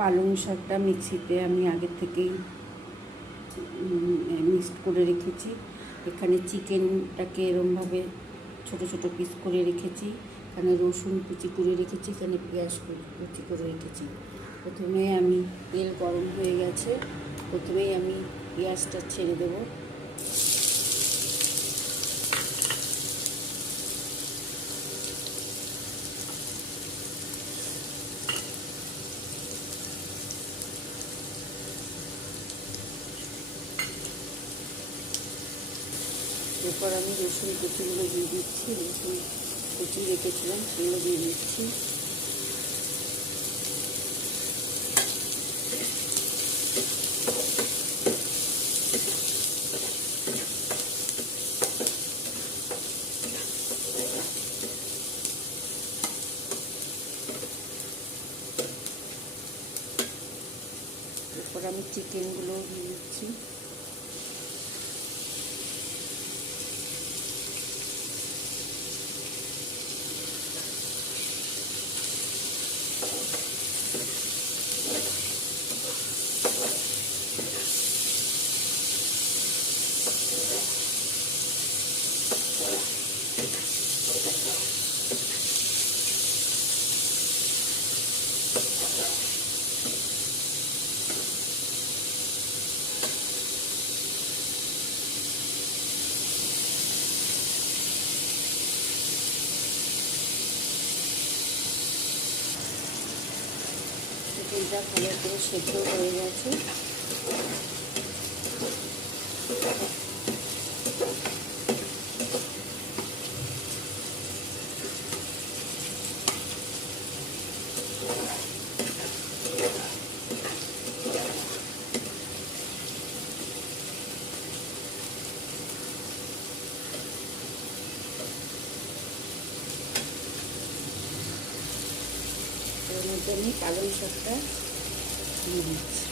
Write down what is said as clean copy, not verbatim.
পালং শাকটা মিক্সিতে আমি আগের থেকেই মিক্সড করে রেখেছি। এখানে চিকেনটাকে এরমভাবে ছোট ছোট পিস করে রেখেছি। এখানে রসুন কুচি করে রেখেছি, এখানে পেঁয়াজ কুচি করে রেখেছি। প্রথমে আমি তেল গরম হয়ে গেছে, প্রথমেই আমি পেঁয়াজটা ছেড়ে দেবো। এরপর আমি রসুন কুচিগুলো দিয়ে দিচ্ছি। রসুন কুচি রেখেছিলাম সেগুলো দিয়ে দিচ্ছি। এরপর আমি চিকেনগুলো দিয়ে দিচ্ছি। চিকেনটা ভালো করে সেদ্ধ হয়ে গেছে। এর মধ্যে আমি পালং শাকটা দিয়ে দিচ্ছি।